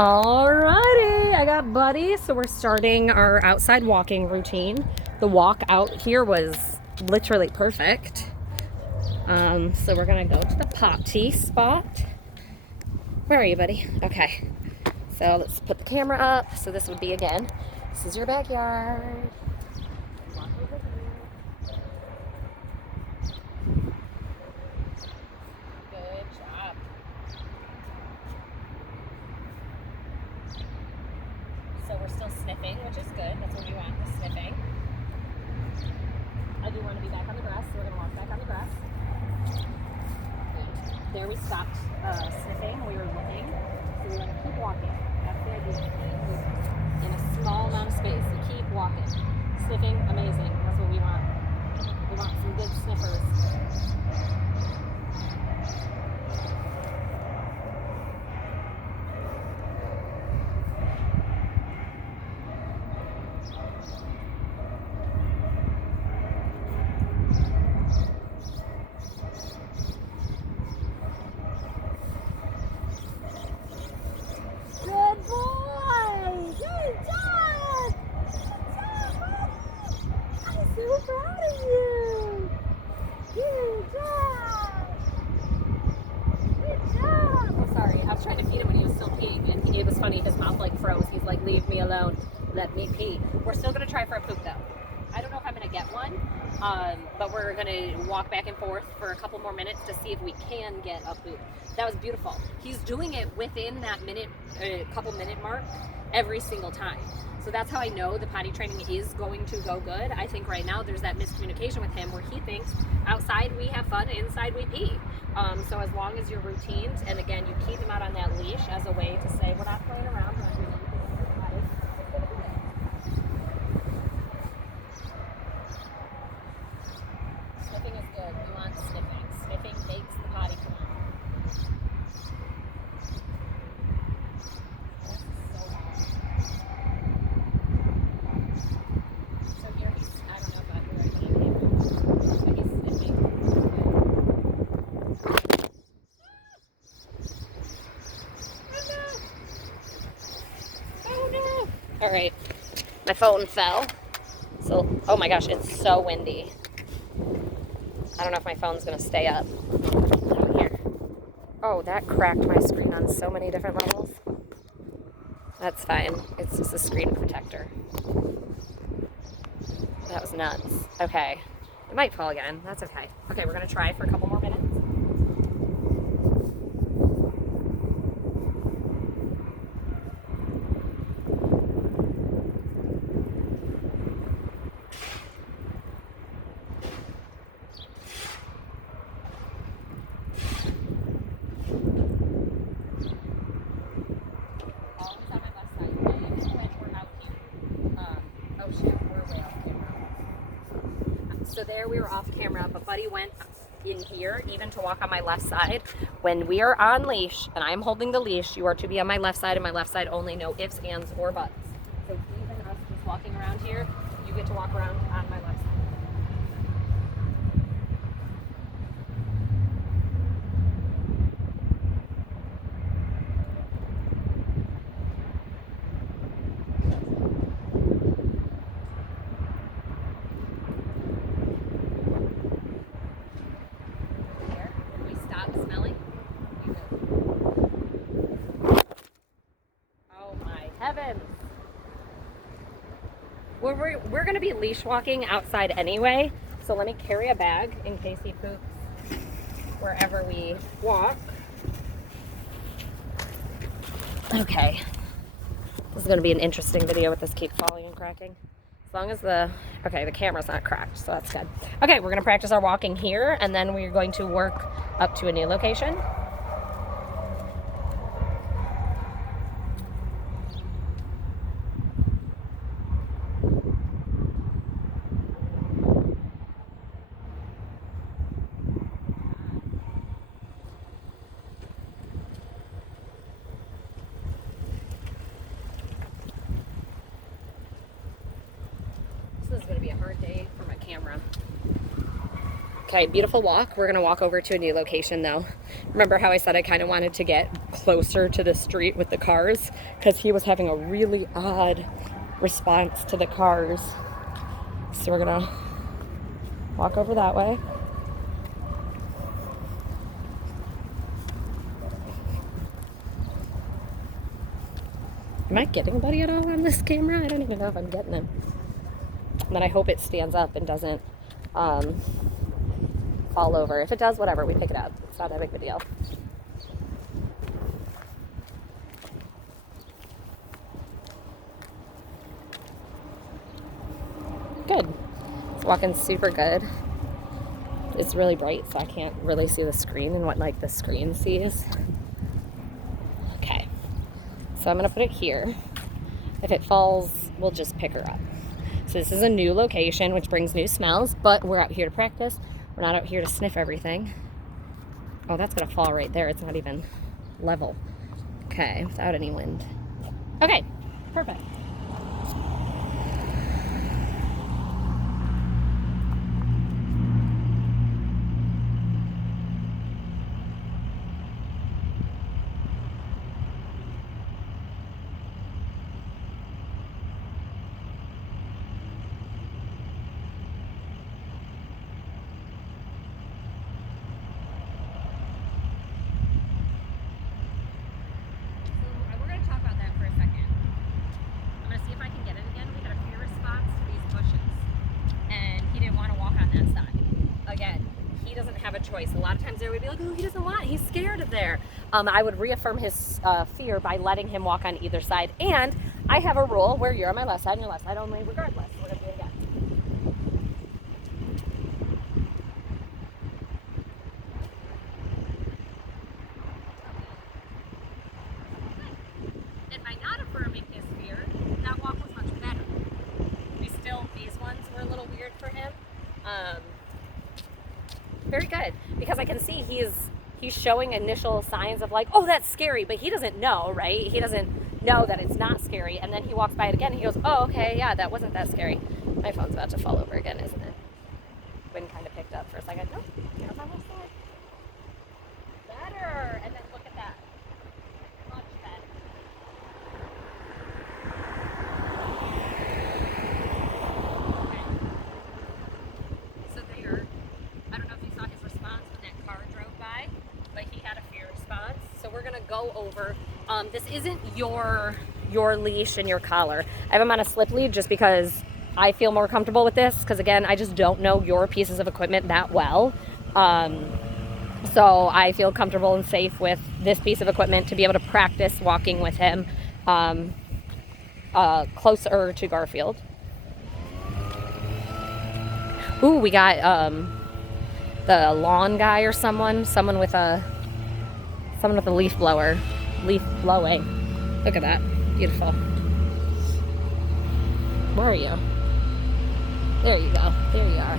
Alrighty, I got Buddy. So we're starting our outside walking routine. The walk out here was literally perfect. So we're gonna go to the potty spot. Where are you, buddy? Okay. So let's put the camera up. So this would be again. This is your backyard. Walk over here. Good job. So we're still sniffing, which is good. That's what we want, the sniffing. I do want to be back on the grass, so we're going to walk back on the grass. Good. There we stopped sniffing. We were looking. So we want to keep walking. That's the idea. Keep moving. In a small amount of space. So keep walking. Sniffing, amazing. That's what we want. We want some good sniffers. Trying to feed him when he was still peeing, and it was funny, his mouth like froze. He's like, leave me alone, let me pee. We're still gonna try for a poop though. I don't know if I'm gonna get one, but we're gonna walk back and forth for a couple more minutes to see if we can get a poop. That was beautiful. He's doing it within that couple minute mark every single time. So that's how I know the potty training is going to go good. I think right now there's that miscommunication with him where he thinks outside we have fun, inside we pee. So as long as your routines, and again, you keep him out on that leash as a way to say, we're not playing around, we're not doing anything in your potty. It's gonna be there. Sniffing is good. We want sniffing. Sniffing makes the potty come on. All right, my phone fell. So, oh my gosh, it's so windy. I don't know if my phone's gonna stay up. Here. Oh, that cracked my screen on so many different levels. That's fine. It's just a screen protector. That was nuts. Okay. It might fall again. That's okay. Okay, we're gonna try for a couple more minutes. So there we were off camera, but Buddy went in here even to walk on my left side. When we are on leash and I'm holding the leash, you are to be on my left side, and my left side only, no ifs, ands, or buts. So even us just walking around here, you get to walk around on my left side. Heavens. We're going to be leash walking outside anyway, so let me carry a bag in case he poops wherever we walk. Okay. This is going to be an interesting video with this keep falling and cracking. As long as the camera's not cracked, so that's good. Okay, we're going to practice our walking here, and then we're going to work up to a new location. This is going to be a hard day for my camera. Okay, beautiful walk. We're gonna walk over to a new location though. Remember how I said I kind of wanted to get closer to the street with the cars? Because he was having a really odd response to the cars. So we're gonna walk over that way. Am I getting Buddy at all on this camera? I don't even know if I'm getting him. And then I hope it stands up and doesn't fall over. If it does, whatever, we pick it up. It's not that big of a deal. Good. It's walking super good. It's really bright, so I can't really see the screen and what like the screen sees. Okay. So I'm gonna put it here. If it falls, we'll just pick her up. So this is a new location, which brings new smells, but we're out here to practice. We're not out here to sniff everything. Oh, that's gonna fall right there. It's not even level. Okay, without any wind. Okay, perfect. Choice. A lot of times there would be like, oh, he doesn't want, he's scared of there. I would reaffirm his fear by letting him walk on either side. And I have a rule where you're on my left side and your left side only, regardless. We're gonna do it again. And by not affirming his fear, that walk was much better. These ones were a little weird for him. Very good, because I can see he's showing initial signs of like, oh, that's scary, but he doesn't know, right? He doesn't know that it's not scary, and then he walks by it again and he goes, oh, okay, yeah, that wasn't that scary. My phone's about to fall over again, isn't it? Wind kind of picked up for a second. Nope, here's on this side. Better, and then look at that. Much better. Go over. This isn't your leash and your collar. I have him on a slip lead just because I feel more comfortable with this, because again, I just don't know your pieces of equipment that well. So I feel comfortable and safe with this piece of equipment to be able to practice walking with him closer to Garfield. Ooh, we got the lawn guy or someone with a leaf blower. Leaf blowing. Look at that. Beautiful. Where are you? There you go. There you are.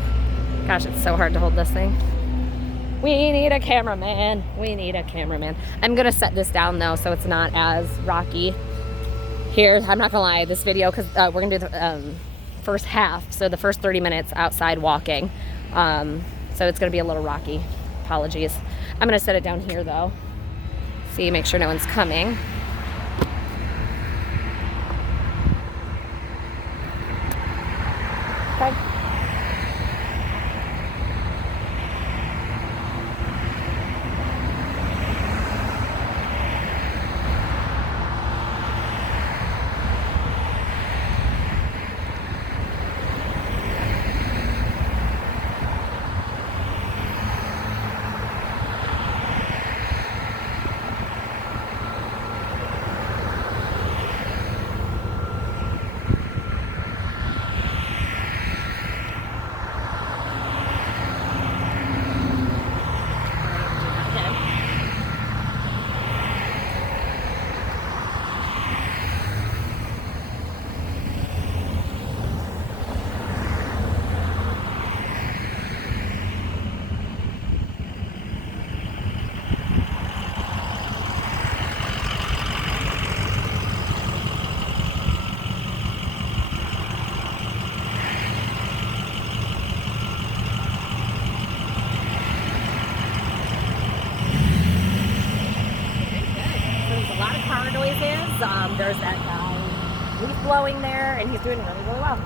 Gosh, it's so hard to hold this thing. We need a cameraman. We need a cameraman. I'm going to set this down, though, so it's not as rocky. Here, I'm not going to lie, this video, because we're going to do the first half, so the first 30 minutes outside walking. So it's going to be a little rocky. Apologies. I'm going to set it down here, though. See, make sure no one's coming. Okay. there's that guy leaf blowing there, and he's doing really, really well.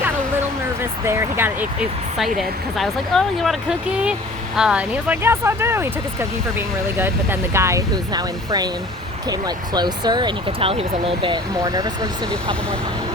Got a little nervous there. He got excited because I was like, oh, you want a cookie? And he was like, yes, I do. He took his cookie for being really good, but then the guy who's now in frame came like closer, and you could tell he was a little bit more nervous. We're just gonna do a couple more times.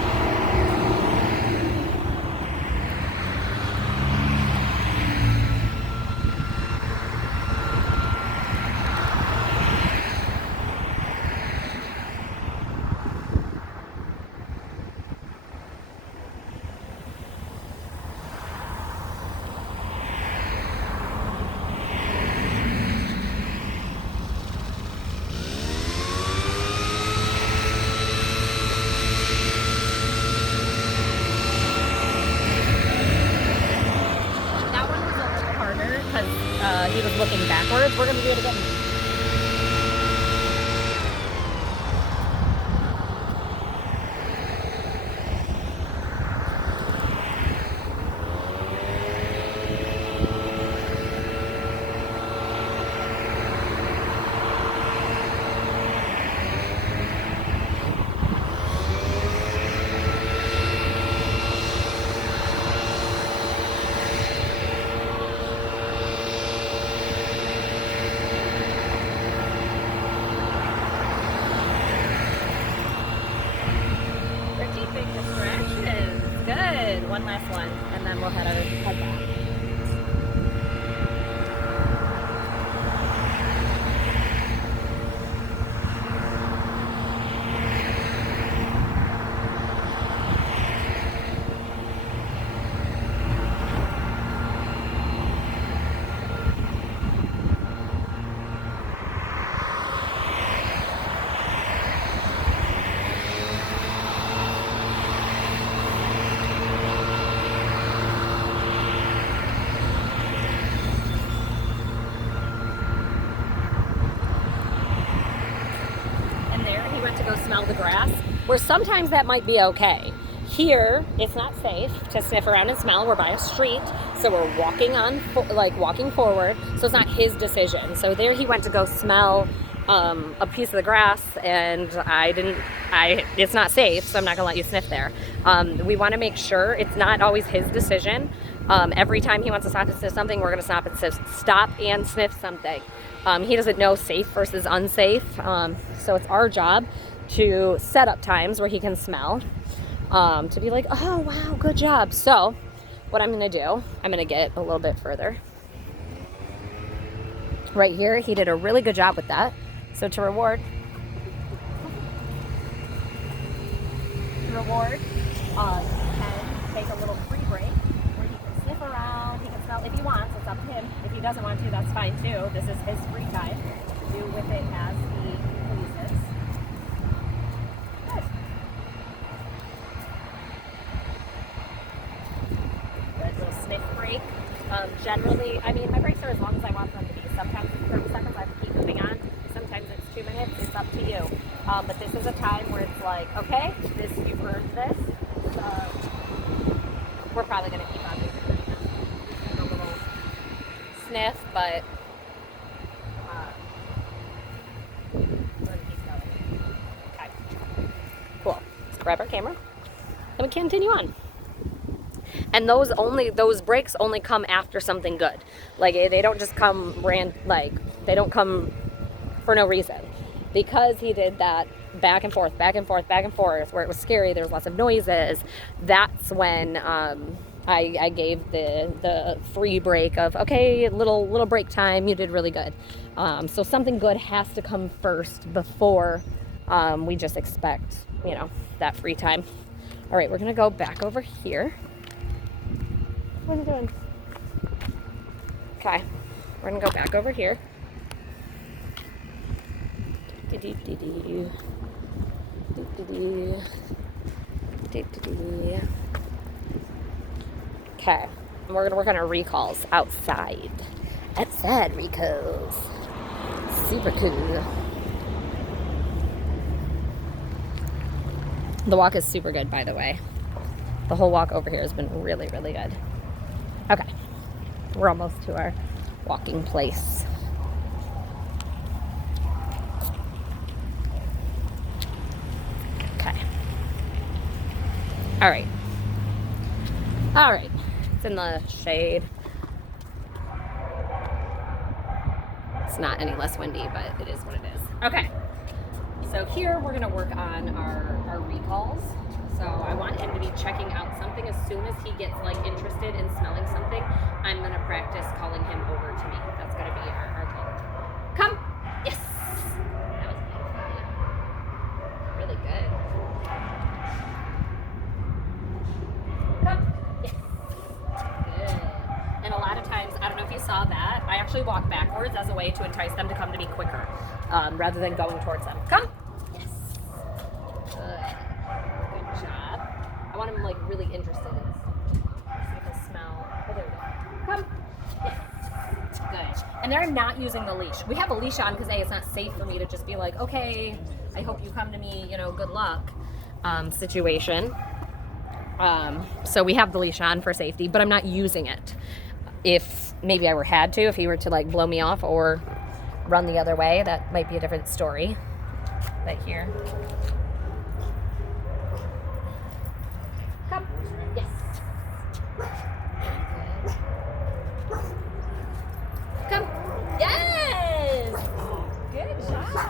He was looking backwards. We're going to do it again. Good. One last one, and then we'll head back. To go smell the grass, where sometimes that might be okay. Here, it's not safe to sniff around and smell. We're by a street, so we're walking forward, so it's not his decision. So there he went to go smell a piece of the grass, and it's not safe, so I'm not gonna let you sniff there. We want to make sure it's not always his decision. Every time he wants to stop and sniff something, we're gonna stop and sniff something. He doesn't know safe versus unsafe, so it's our job to set up times where he can smell, to be like, oh wow, good job. So what I'm gonna do, I'm gonna get a little bit further. Right here, he did a really good job with that. So to reward, he can take a little free break where he can sniff around, he can smell if he wants. It's up to him. If he doesn't want to, that's fine too. This is his free time to do with it as he pleases. Good. Good little sniff break. Generally, I mean, my breaks are as long as I want them to be. Sometimes it's 30 seconds, I have to keep moving on. Sometimes it's 2 minutes, it's up to you. But this is a time where it's like, okay, you've earned this. We're probably going to keep on moving. A little sniff, but we're going to keep going. Okay. Cool. Let's grab our camera and we continue on. And those breaks only come after something good. Like they don't just come they don't come for no reason. Because he did that back and forth, where it was scary, there was lots of noises, that's when I gave the free break of, okay, little break time, you did really good. So something good has to come first before we just expect, that free time. All right, we're gonna go back over here. What are you doing? Okay, we're gonna go back over here. Okay, and we're gonna work on our recalls outside. Outside recalls. Super cool. The walk is super good, by the way. The whole walk over here has been really, really good. Okay, we're almost to our walking place. Okay. All right. All right. It's in the shade. It's not any less windy, but it is what it is. Okay. So here we're gonna work on our recalls. So I want him to be checking out something. As soon as he gets like interested in smelling something, I'm gonna practice calling him over to me. That's gonna be our goal. Come. Yes. That was beautiful. Really good. Come. Yes. Good. And a lot of times, I don't know if you saw that, I actually walk backwards as a way to entice them to come to me quicker, rather than going towards them. Come. Yes. Good. Good job. I want him like really interested in something. So he can smell. Oh, there we go. Come. Yes. Good. And they're not using the leash. We have a leash on because it's not safe for me to just be like, okay, I hope you come to me, good luck situation. So we have the leash on for safety, but I'm not using it. If maybe I had to, if he were to like blow me off or run the other way, that might be a different story. But here. Come. Yes. Come. Yes. Good job.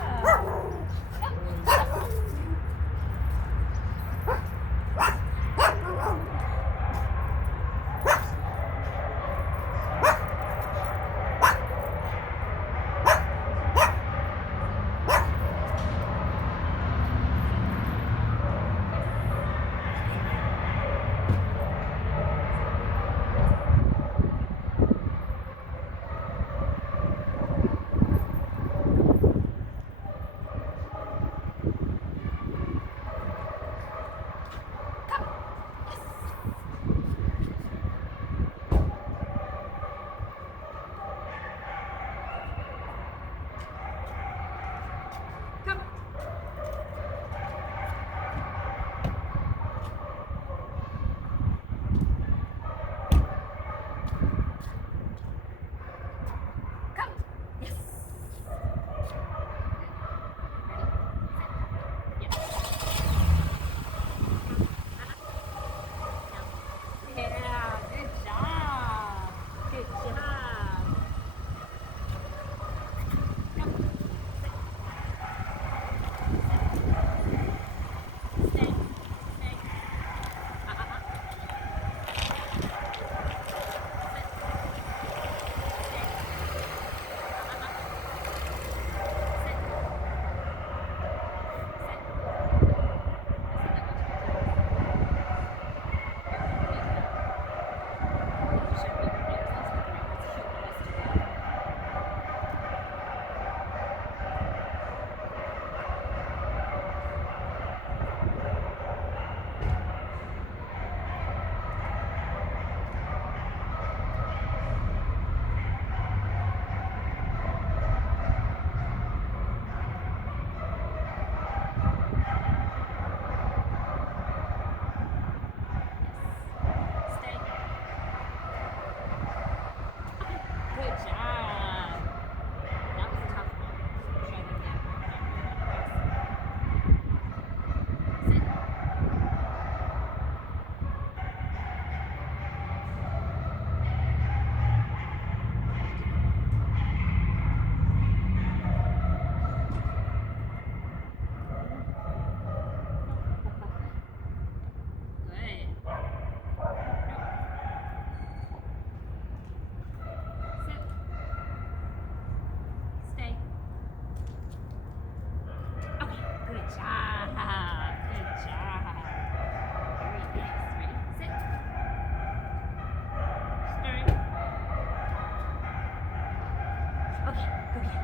Okay, okay.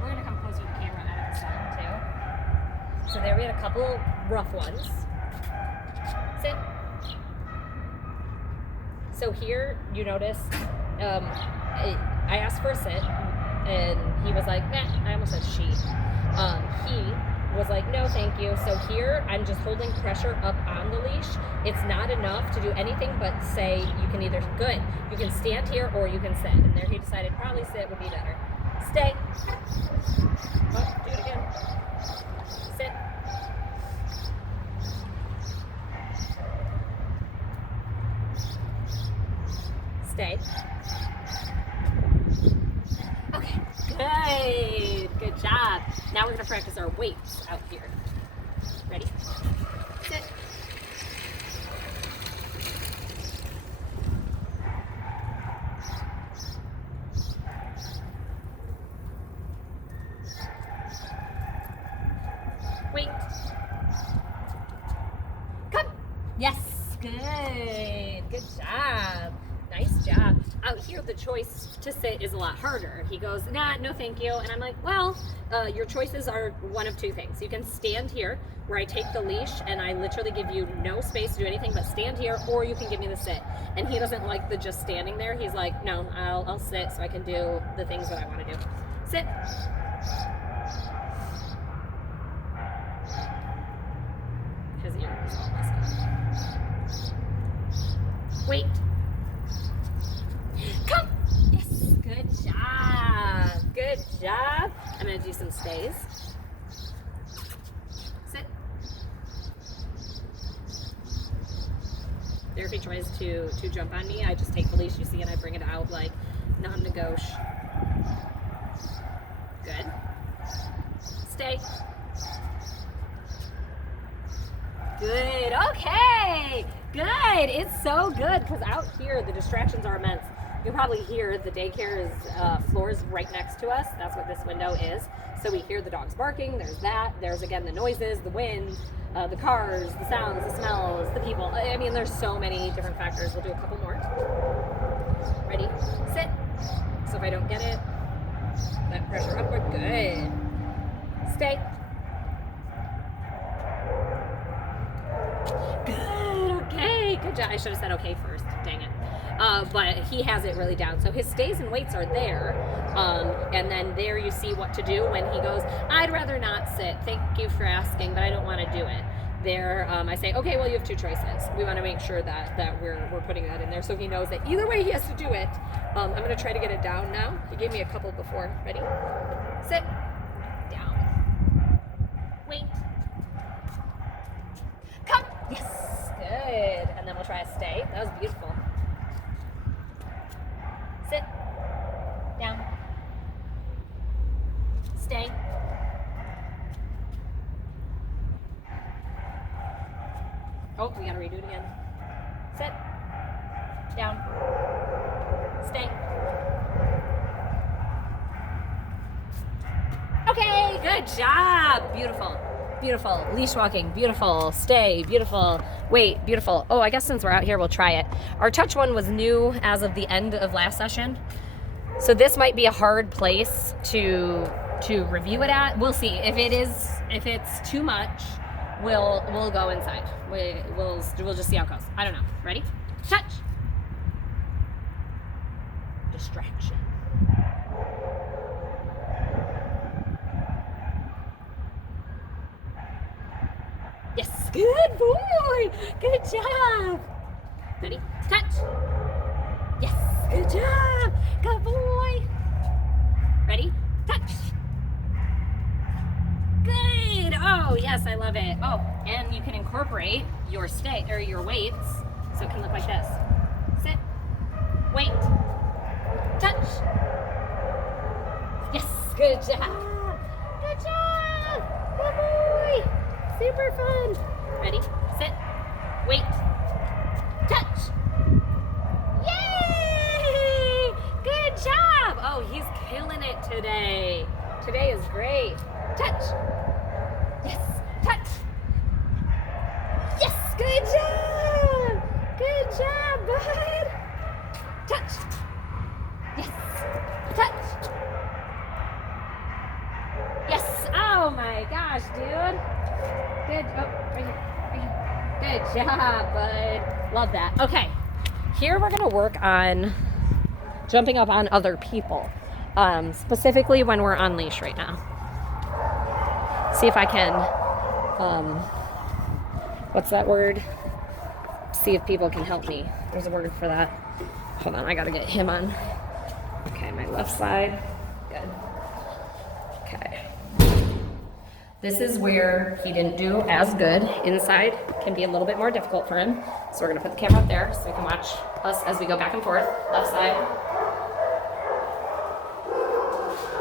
We're gonna come closer to the camera out of the sun too. So there we had a couple rough ones. Sit. So here you notice, I asked for a sit, and he was like, nah, I almost said she. He was like, no, thank you. So here I'm just holding pressure up on the leash. It's not enough to do anything but say you can either, good, you can stand here or you can sit. And there he decided probably sit would be better. Stay. Oh, do it again. Sit. Stay. Okay, good. Good job. Now we're going to practice our weights out here. Ready? Sit. Wait. Come. Yes, good. Good job. Nice job. Out here, the choice to sit is a lot harder. He goes, nah, no thank you. And I'm like, well, your choices are one of two things. You can stand here where I take the leash and I literally give you no space to do anything but stand here, or you can give me the sit. And he doesn't like the just standing there. He's like, no, I'll sit so I can do the things that I want to do. Sit. His ear is all messed up. Wait. Come. Yes. Good job. Good job. I'm going to do some stays. Sit. There, if he tries to jump on me, I just take the leash, you see, and I bring it out like non-negotiable. Good. Stay. Good. Okay. Good. It's so good because out here the distractions are immense. You can probably hear the daycare is floor is right next to us. That's what this window is. So we hear the dogs barking. There's that. There's again the noises, the wind, the cars, the sounds, the smells, the people. I mean, there's so many different factors. We'll do a couple more. Ready? Sit. So if I don't get it, that pressure upward. Good. Stay. Good. Okay. Good job. I should have said okay first. Dang it. But he has it really down. So his stays and weights are there. And then there you see what to do when he goes, I'd rather not sit. Thank you for asking, but I don't want to do it. There, I say, okay, well, you have two choices. We want to make sure that we're putting that in there so he knows that either way he has to do it. I'm going to try to get it down now. He gave me a couple before. Ready? Sit. Down. Wait. Come. Yes. Good. And then we'll try a stay. That was beautiful. Sit. Down. Stay. Oh, we gotta redo it again. Sit. Down. Stay. Okay, good job. Beautiful. Beautiful. Leash walking. Beautiful. Stay. Beautiful. Wait. Beautiful. Oh, I guess since we're out here, we'll try it. Our touch one was new as of the end of last session. So this might be a hard place to review it at. We'll see. If it's too much, we'll go inside. We'll just see how it goes. I don't know. Ready? Touch. Distraction. Yes. Good boy. Good job. Ready? Touch. Yes. Good job. Good boy. Ready? Touch. Good. Oh, yes, I love it. Oh, and you can incorporate your stay or your weights so it can look like this. Sit. Wait. Touch. Yes. Good job. Good job. Good boy. Super fun. Ready? Sit. Wait. Touch. Yay! Good job. Oh, he's killing it today. Today is great. Touch. Yes. Touch. Yes. Good job. Good job, bud. Touch. Yes. Touch. gosh, dude. Good. Oh, right here. Right here. Good job, bud. Love that. Okay. Here we're going to work on jumping up on other people. Specifically when we're on leash right now. See if I can, what's that word? See if people can help me. There's a word for that. Hold on, I gotta get him on. Okay, my left side. Good. Okay. This is where he didn't do as good. Inside can be a little bit more difficult for him. So we're gonna put the camera up there so we can watch us as we go back and forth. Left side.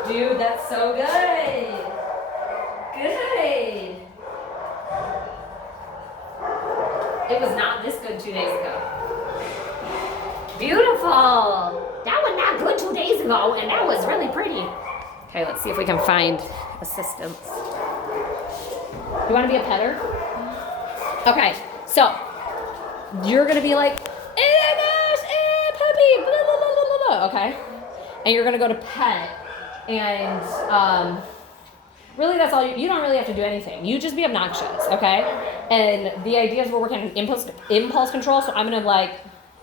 Dude, that's so good. Good. It was not this good 2 days ago. Beautiful. That was not good 2 days ago, and that was really pretty. Okay, let's see if we can find assistance. You want to be a petter? Okay, so you're going to be like, gosh, puppy, blah, blah, blah, blah, blah, okay? And you're going to go to pet, and really that's all, you don't really have to do anything. You just be obnoxious, okay? And the idea is we're working on impulse control, so I'm going to like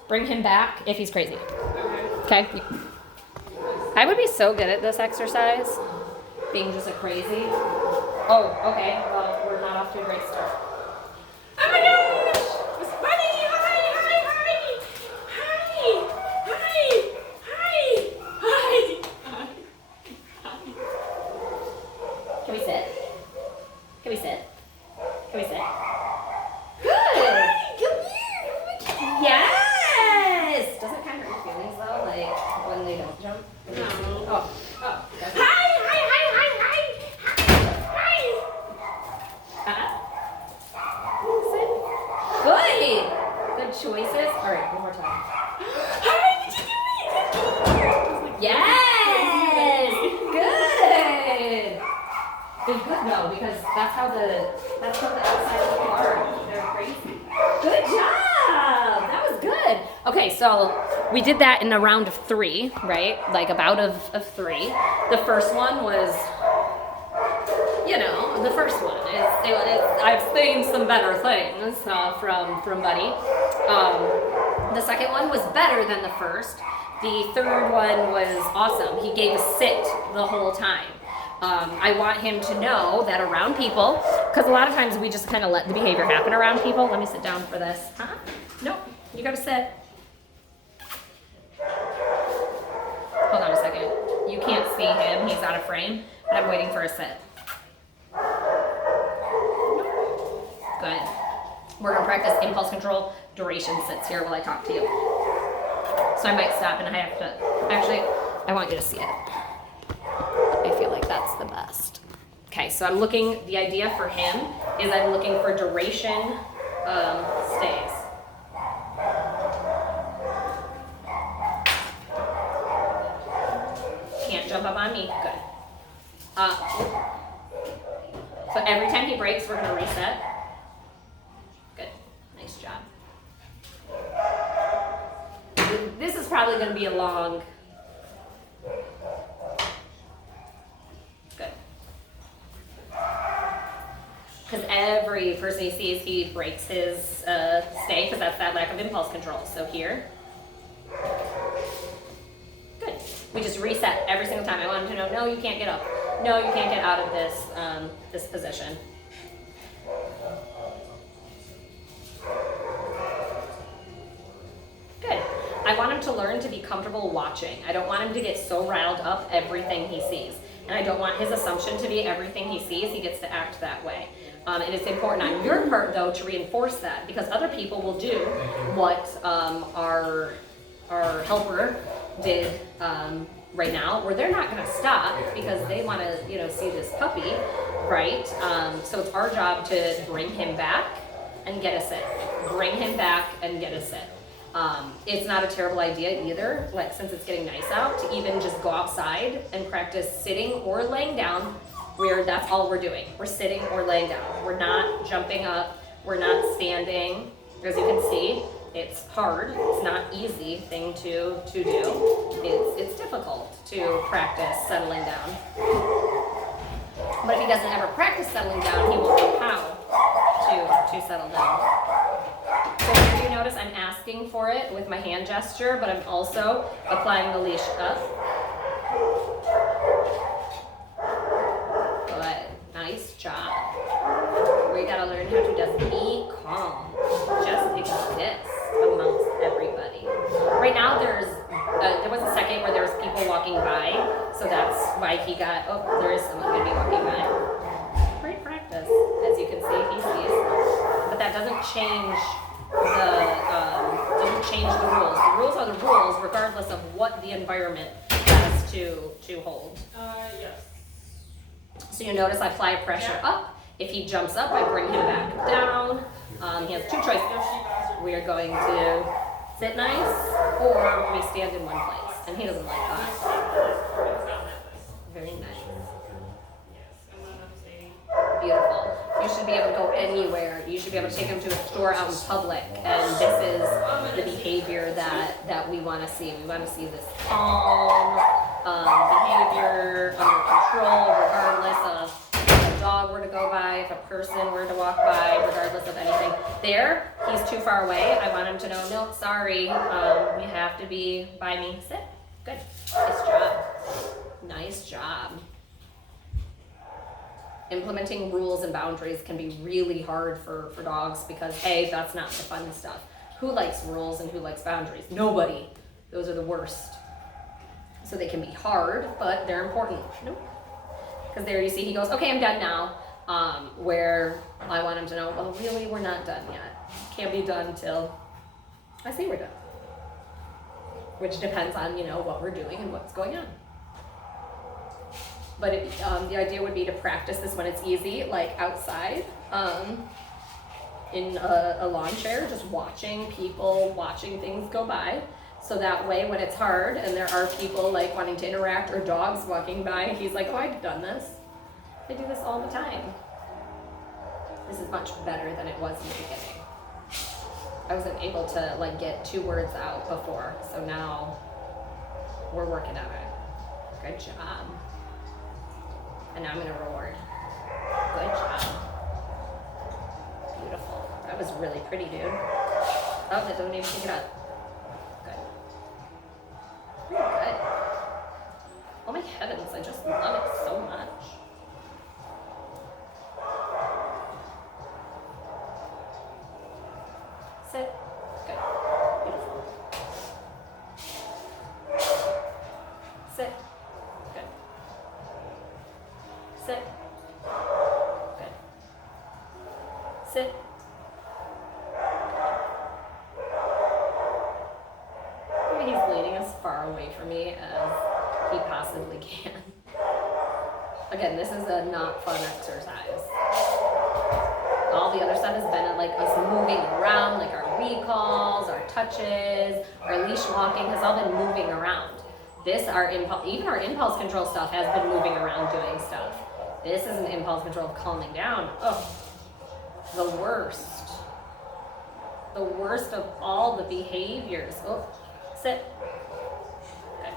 bring him back if he's crazy. Okay? I would be so good at this exercise, being just a crazy. Oh, okay, well, we're not off to a great start. Oh my gosh! Miss Bunny! Hi! Can we sit? Can we sit? Can we sit? Good! Hi! Come here! Yes! Doesn't it kind of hurt your feelings though, like when they don't jump? No. Oh. That's Hi! Good! Good choices. Alright, one more time. Hi! Did you do it? Yes! Good! Good no, because that's how the outside people are. They're crazy. Good job! That was good. Okay, so we did that in a round of 3, right? Like a bout of 3. The first one was, the first one. I've seen some better things from Buddy. The second one was better than the first. The third one was awesome. He gave a sit the whole time. I want him to know that around people, because a lot of times we just kind of let the behavior happen around people. Let me sit down for this. Nope, you gotta sit. Hold on a second. You can't see him, he's out of frame, but I'm waiting for a sit. Good. We're gonna practice impulse control duration sits here while I talk to you. So I might stop and I have to, actually, I want you to see it. I feel like that's the best. Okay, so the idea for him is I'm looking for duration stays. Can't jump up on me, good. So every time he breaks, we're gonna reset. Good, nice job. This is probably gonna be a long, good. Because every person he sees, he breaks his stay, because that's that lack of impulse control. So here, good. We just reset every single time. I want him to know, no, you can't get up. No, you can't get out of this, this position. Good. I want him to learn to be comfortable watching. I don't want him to get so riled up everything he sees. And I don't want his assumption to be everything he sees, he gets to act that way. And it's important on your part, though, to reinforce that, because other people will do what our helper did right now, where they're not going to stop because they want to, see this puppy, right? So it's our job to bring him back and get a sit. Bring him back and get a sit. It's not a terrible idea either, like since it's getting nice out, to even just go outside and practice sitting or laying down, where that's all we're doing. We're sitting or laying down. We're not jumping up. We're not standing. As you can see, it's hard. It's not easy thing to do. It's difficult to practice settling down. But if he doesn't ever practice settling down, settle down. So here you notice I'm asking for it with my hand gesture, but I'm also applying the leash up. Good. Nice job. We gotta learn how to just be calm. Just exist amongst everybody. Right now there was a second where there was people walking by, so that's why he got, oh, there is someone gonna be walking by. Great practice, as you can see, he sees. But that doesn't change the rules. The rules are the rules regardless of what the environment has to hold. Yes. So you notice I apply pressure up. If he jumps up, I bring him back down. He has two choices. We are going to sit nice, or we stand in one place. And he doesn't like that. Very nice. Beautiful. You should be able to go anywhere. You should be able to take him to a store out in public. And this is the behavior that we want to see. We want to see this calm behavior under control, regardless of if a dog were to go by, if a person were to walk by, regardless of anything. There, he's too far away. I want him to know, no, sorry, you have to be by me. Sit. Good. Nice job. Nice job. Implementing rules and boundaries can be really hard for dogs because A, that's not the fun stuff. Who likes rules and who likes boundaries? Nobody. Those are the worst. So they can be hard, but they're important. Nope. Because there you see he goes, okay, I'm done now. Where I want him to know, well, really, we're not done yet. Can't be done till I say we're done. Which depends on, what we're doing and what's going on. But the idea would be to practice this when it's easy, like outside, in a lawn chair, just watching people, watching things go by. So that way, when it's hard and there are people like wanting to interact or dogs walking by, he's like, oh, I've done this. I do this all the time. This is much better than it was in the beginning. I wasn't able to get 2 words out before, so now we're working on it. Good job. And now I'm gonna reward. Good job. Beautiful. That was really pretty, dude. Oh, that doesn't even pick it up. Good. Pretty good. Oh my heavens, I just love it so much. Sit. Good. Beautiful. Sit. Good. Sit. Good. Sit. Maybe he's leaning as far away from me as he possibly can. Again, this is a not fun exercise. All the other stuff has been us moving around, like our recalls, our touches, our leash walking has all been moving around. This, even our impulse control stuff has been moving around doing stuff. This is an impulse control of calming down. Oh, the worst. The worst of all the behaviors. Oh, sit. Okay.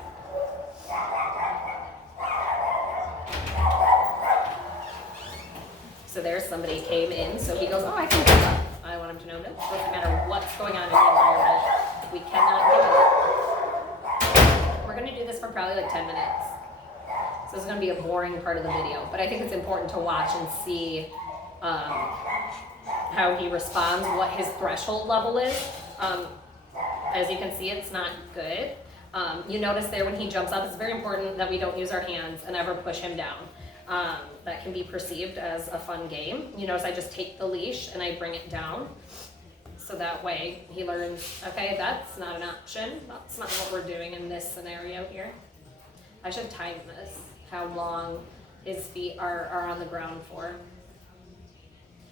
So there's somebody came in, so he goes, oh, I can give up. I want him to know that it doesn't matter what's going on in the environment. We cannot give up. We're going to do this for probably 10 minutes. So this is going to be a boring part of the video, but I think it's important to watch and see how he responds, what his threshold level is. As you can see, it's not good. You notice there when he jumps up, it's very important that we don't use our hands and ever push him down. That can be perceived as a fun game. You notice I just take the leash and I bring it down. So that way he learns, okay, that's not an option. That's not what we're doing in this scenario here. I should time this, how long his feet are on the ground for.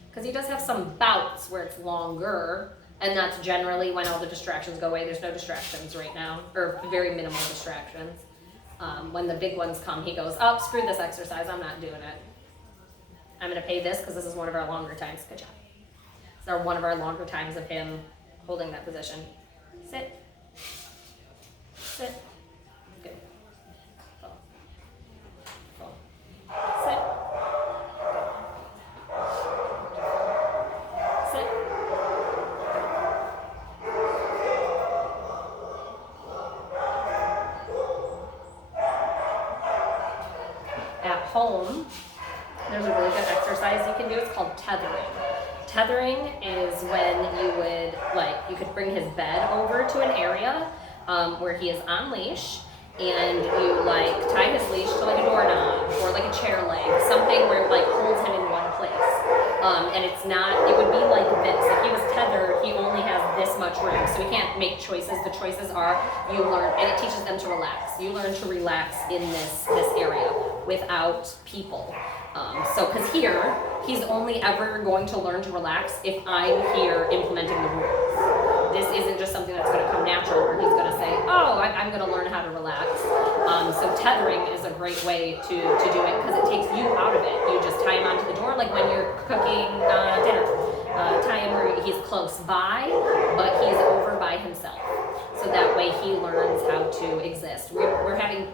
Because he does have some bouts where it's longer, and that's generally when all the distractions go away. There's no distractions right now, or very minimal distractions. When the big ones come, he goes, oh, screw this exercise, I'm not doing it. I'm gonna pay this because this is one of our longer times. Good job. This is one of our longer times of him holding that position. Sit. Sit. Good. Full. Full. Sit. Sit. home, there's a really good exercise you can do. It's called tethering. Tethering is when you could bring his bed over to an area where he is on leash, and you tie his leash to a doorknob or a chair leg, something where it holds him in one place. And it would be like this. If he was tethered, he only has this much room, so he can't make choices. The choices are you learn, and it teaches them to relax. You learn to relax in this area without people. Because here, he's only ever going to learn to relax if I'm here implementing the rules. This isn't just something that's going to come natural where he's going to say, oh, I'm going to learn how to relax. So tethering is a great way to do it because it takes you out of it. You just tie him onto the door like when you're cooking dinner. Tie him where he's close by, but he's over by himself. So that way he learns how to exist. We're having,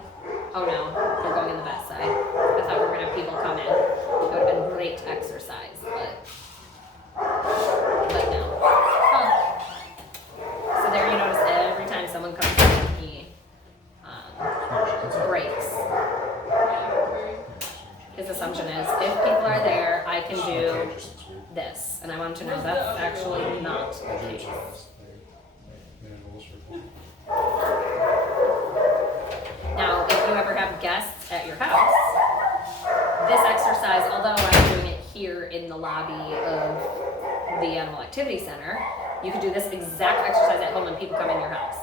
oh no, they're going in the vet side. I thought we were going to have people come in. It would have been great exercise, but no. Oh. So there you notice every time someone comes in, he breaks. His assumption is, if people are there, I can do this. And I want to know that's actually not the case. Now, if you ever have guests at your house, this exercise, although I'm doing it here in the lobby of the Animal Activity Center, you can do this exact exercise at home when people come in your house.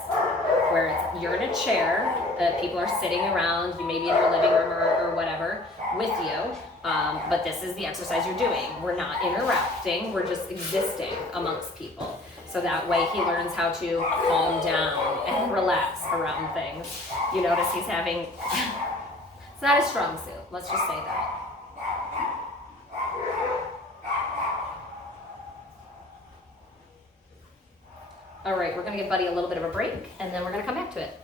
Where you're in a chair, people are sitting around, you may be in your living room or whatever, with you, but this is the exercise you're doing. We're not interacting, we're just existing amongst people. So that way he learns how to calm down and relax around things. You notice he's having, it's not his strong suit, let's just say that. All right, we're gonna give Buddy a little bit of a break and then we're gonna come back to it.